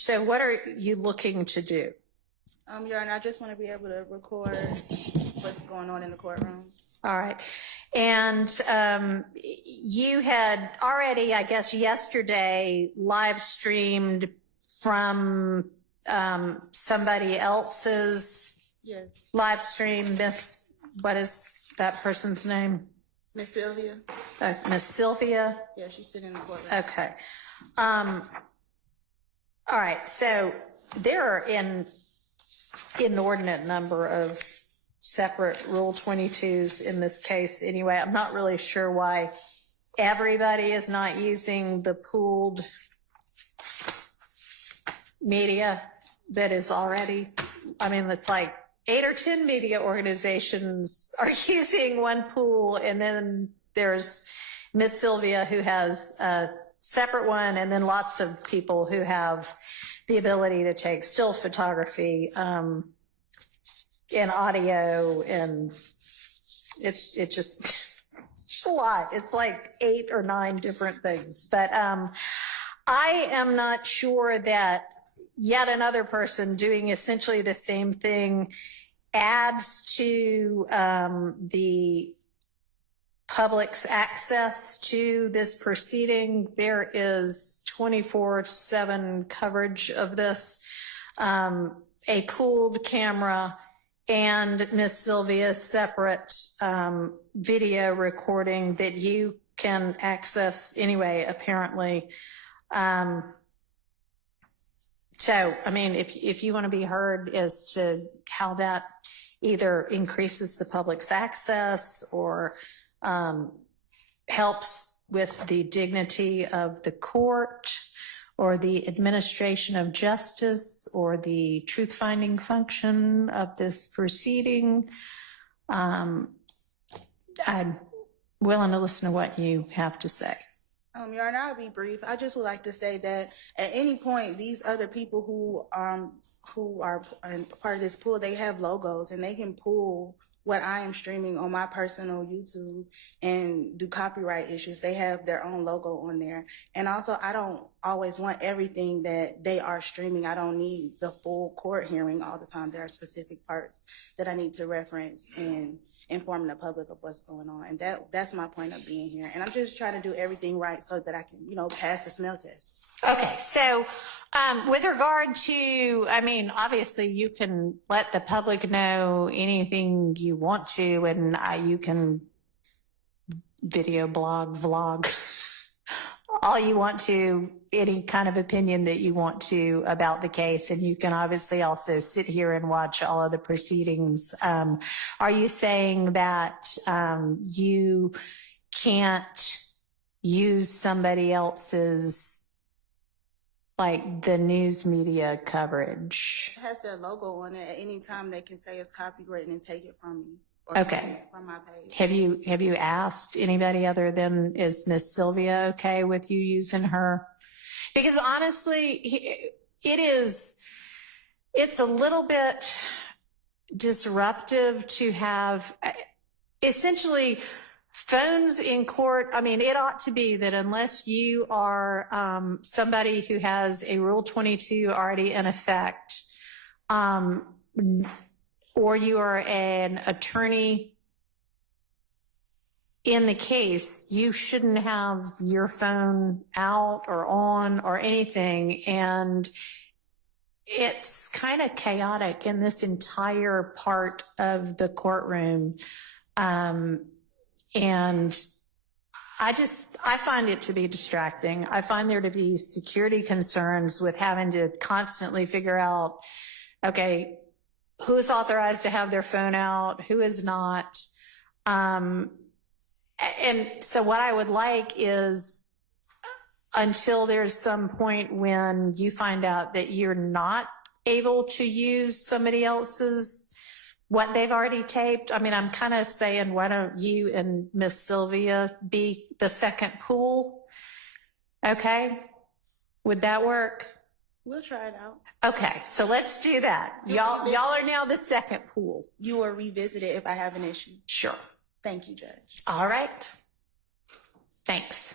So what are you looking to do? Your Honor, I just want to be able to record what's going on in the courtroom. All right. And you had already, I guess, yesterday live streamed from somebody else's live stream. What is that person's name? Miss Sylvia. Miss Sylvia? Yeah, she's sitting in the courtroom. Okay. All right. So there are an inordinate number of separate Rule 22s in this case anyway. I'm not really sure why everybody is not using the pooled media that is already, I mean, it's like 8 or 10 media organizations are using one pool, and then there's Miss Sylvia who has a separate one, and then lots of people who have the ability to take still photography and audio, and it's just it's a lot. It's like 8 or 9 different things. But I am not sure that yet another person doing essentially the same thing adds to the public's access to this proceeding. There is 24/7 coverage of this, a pooled camera, and Miss Sylvia's separate video recording that you can access anyway, apparently. So, I mean, if you want to be heard as to how that either increases the public's access or helps with the dignity of the court or the administration of justice or the truth-finding function of this proceeding, I'm willing to listen to what you have to say. Your Honor, I'll be brief. I just would like to say that at any point, these other people who are part of this pool, they have logos, and they can pull what I am streaming on my personal YouTube and do copyright issues. They have their own logo on there. And also, I don't always want everything that they are streaming. I don't need the full court hearing all the time. There are specific parts that I need to reference and informing the public of what's going on. And that's my point of being here. And I'm just trying to do everything right so that I can, pass the smell test. Okay. So, with regard to, I mean, obviously you can let the public know anything you want to, and you can video blog, vlog, all you want to, any kind of opinion that you want to about the case. And you can obviously also sit here and watch all of the proceedings. Are you saying that you can't use somebody else's, like the news media coverage? It has their logo on it. At any time they can say it's copyrighted and take it from me. Okay. From my page. Have you asked anybody other than, is Miss Sylvia okay with you using her? Because honestly, it's a little bit disruptive to have essentially phones in court. I mean, it ought to be that unless you are somebody who has a Rule 22 already in effect, or you are an attorney in the case, you shouldn't have your phone out or on or anything. And it's kind of chaotic in this entire part of the courtroom. And I find it to be distracting. I find there to be security concerns with having to constantly figure out, okay, who is authorized to have their phone out, who is not. And so what I would like is, until there's some point when you find out that you're not able to use somebody else's, what they've already taped. I mean, I'm kind of saying, why don't you and Miss Sylvia be the second pool? Okay. Would that work? We'll try it out. Okay. So let's do that. Y'all are now the second pool. You will revisit it if I have an issue. Sure. Thank you, Judge. All right. Thanks.